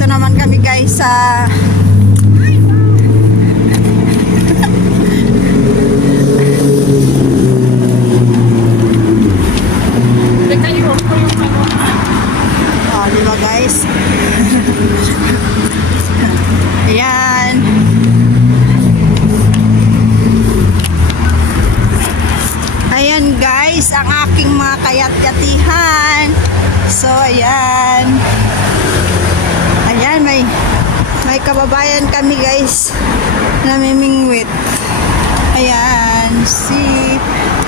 Nandito naman kami guys sa diba guys? Ayan. Ayan guys, ang aking mga kayat-katihan. So ayan. Ayan, may kababayan kami guys namimingwit. Ayan,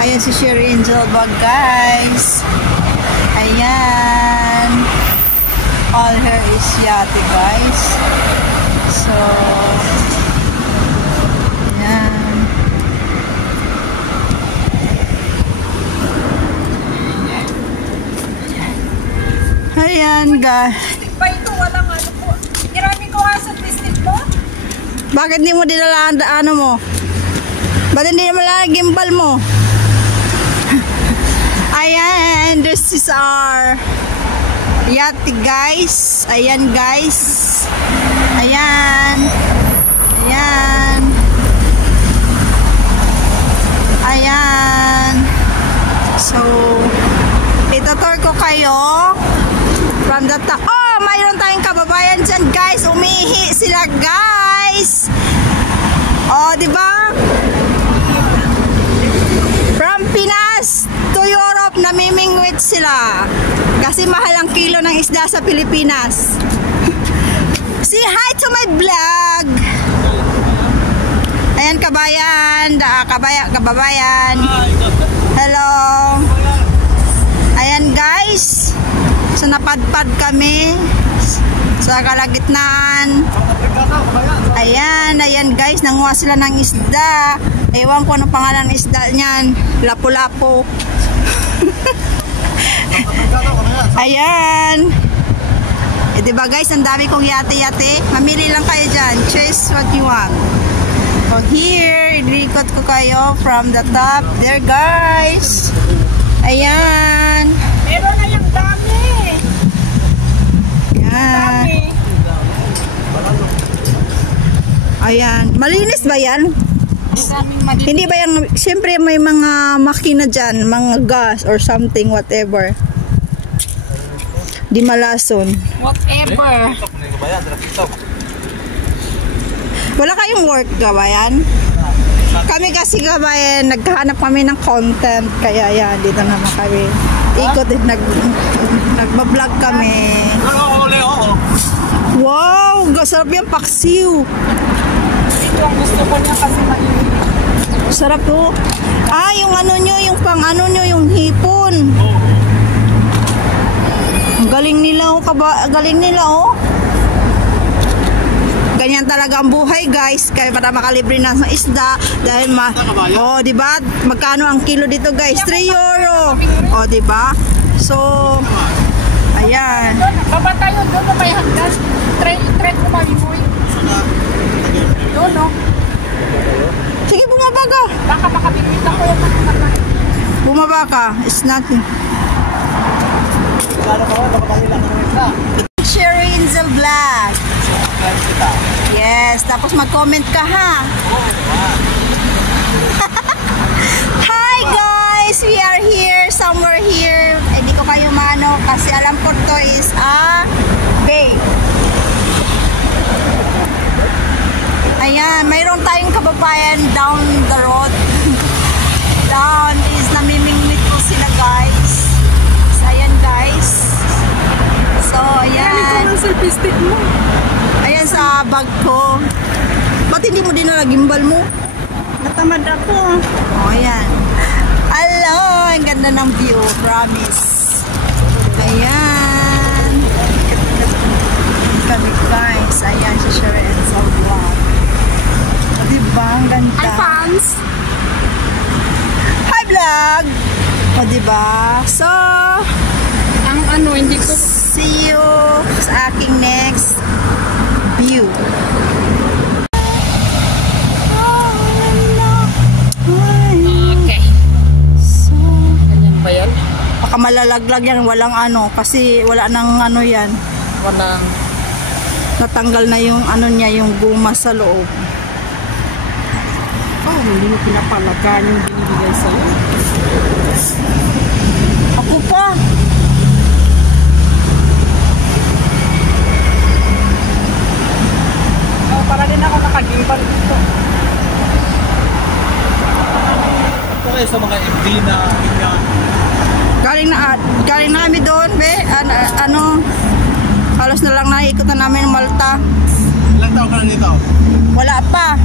ayan si Sherry Angel Bag guys. Ayan. All her is yate guys. So ayan. Ayan guys. Pa ito, walang ano po. Irami ko nga sa twisted mo. Bakit hindi mo dinalaan ano mo? Bakit hindi mo lang gimbal mo? Ayan, this is our yate guys. Ayan guys. Ayan. Ayan. Ayan. So, itutur ko kayo from the top. Oh, mayroon tayong kababayan dyan guys. Umihi sila guys. Oh, diba? From Pinas to Europe, namimingwit sila. Kasi mahal ang kilo ng isda sa Pilipinas. Say hi to my vlog. Ayan kabayan. Kababayan. Hello. Ayan guys. So napadpad kami sa kalagitnaan. Ayan guys, nanguha sila ng isda. Ewan ko ano pangalan ng isda niyan. Lapu-lapu. Ayan. Diba guys, ang dami kong yate-yate. Mamili lang kayo dyan. Choose what you want. So here, ilikot ko kayo from the top. There guys. Ayan. Meron na yung dami. Ayan. Ayan. Malinis ba yan? Hindi ba yung, siyempre may mga makina dyan, mga gas or something, whatever. Di malason. Whatever. Wala kayong work, gabayan? Kami kasi gabayan, naghahanap kami ng content, kaya yan, dito naman kami. Ikot din, nagbablog kami. Wow, sarap yung paksiw. Ito ang gusto ko niya kasi mainit. Sarap po. Ah, yung ano nyo, yung pang ano nyo, yung hipon. Galing nila oh, galing nila oh. Ganyan talaga ang buhay guys, kaya para makalibre na sa isda dahil oh, di ba? Magkano ang kilo dito guys? 3 euro. Oh, di ba? So ayan. Baba tayo doon na may hagdan. Trade ko malimoy. Doon no. Sige, bumaba ka. Baka makabigit ako yung mga. Bumaba ka. It's nothing. Sherry Angel Vlog. Yes, tapos mag-comment ka ha. Hi guys, we are here, somewhere here. Hindi ko kayo mano kasi alam ko to is a bay. Ayan, mayroon tayong kababayan down the road. Down is namimingwit ko sila guys. So, ayan guys. So, ayan. Ayan sa bag ko. Ba't hindi mo din na gimbal mo? Natamad ako. Oh, ayan. Hello, ang ganda ng view, promise. Ayan. Kami guys. Ayan si Sherry Angel Vlog. Diba? Ang ganda. Hi fans. Hi vlog. O diba? So, Ang ano, hindi ko. see you sa aking next view. Okay. So, Ganyan ba yan? baka malalaglag yan. Walang ano. Kasi wala nang ano yan. Walang. natanggal na yung ano niya, yung guma sa loob. Oh, hindi mo pinapalagaan yung binibigay sa'yo. Ako pa. Oh, para din ako nakagimbal dito. Para sa mga FD na ganyan. Galing na kami doon, be. Ano, halos na lang naikot na namin ng Malta. Ilang taon ka na dito? Wala pa.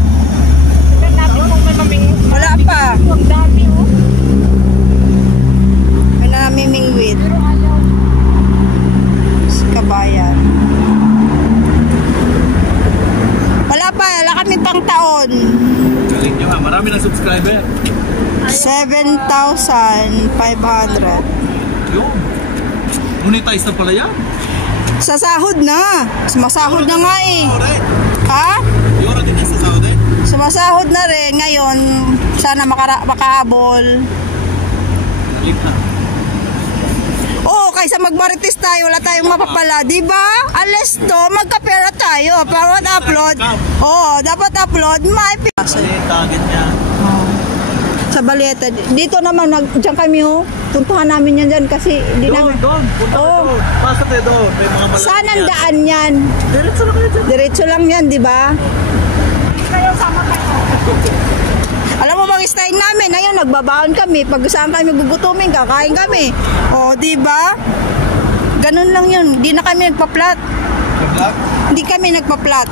Tignan natin kung may mamingwit. Wala pa. Ang dami, oh. May namimingwit. Pero ayaw. Si Kabayan. Wala pa. Wala kami pang taon. Galing nyo nga. Marami ng subscriber. 7,500. Yun. Monetize na pala yan. Sa sahod na. Sumasahod na nga eh. Alright. Ha? Yung din yan sa sahod eh. Sumasahod na rin. Ngayon, sana makahabol. Galing na. Oo, kaysa magmarites tayo, wala tayong mapapala, di ba? Unless to, magkapera tayo. Para upload. Oo, dapat upload. May pisa. Balita, ganyan. Sa Baleta. Dito naman, dyan kami oh. Puntuhan namin yan dyan kasi hindi namin. Doon. Punta Oo. doon. Pasok tayo doon. May mga malaki. Saan ang daan yan? Diretso lang kayo dyan. Diretso lang yan, di ba? Kayo, sama kayo. Alam mo bang style namin? Ngayon, nagbabaon kami. Pag saan kami gugutumin, kakain kami. O, di ba? Ganun lang yun. Hindi na kami nagpa-flat. Vlog? Hindi kami nagpa-flat.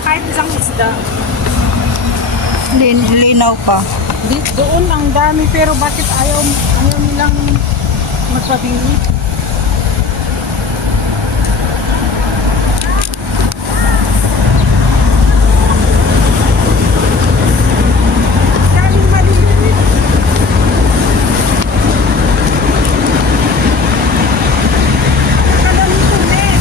Kahit isang isda. Linaw pa. Doon ang dami pero bakit ayaw nilang magpabili? Galing maliliit. Kalamito eh.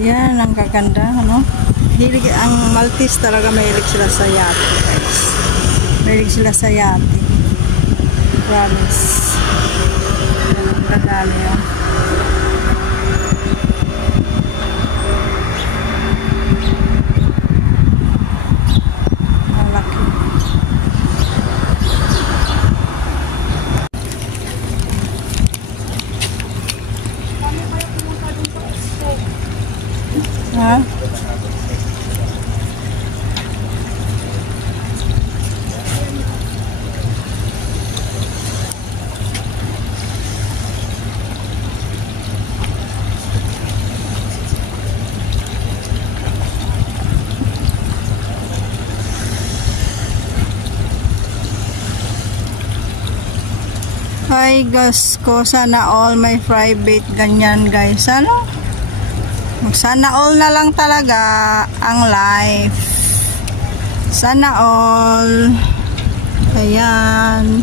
Ayan, ang kaganda, ano? Hilig, ang Maltese talaga mahilig sila sa yate, guys. Mahilig sila sa yate. Promise. Ayan, ang kadami, oh. Ang laki. Ha? Hi guys ko, sana all my private ganyan guys, ano? Sana all na lang talaga ang life. Sana all. Ayan.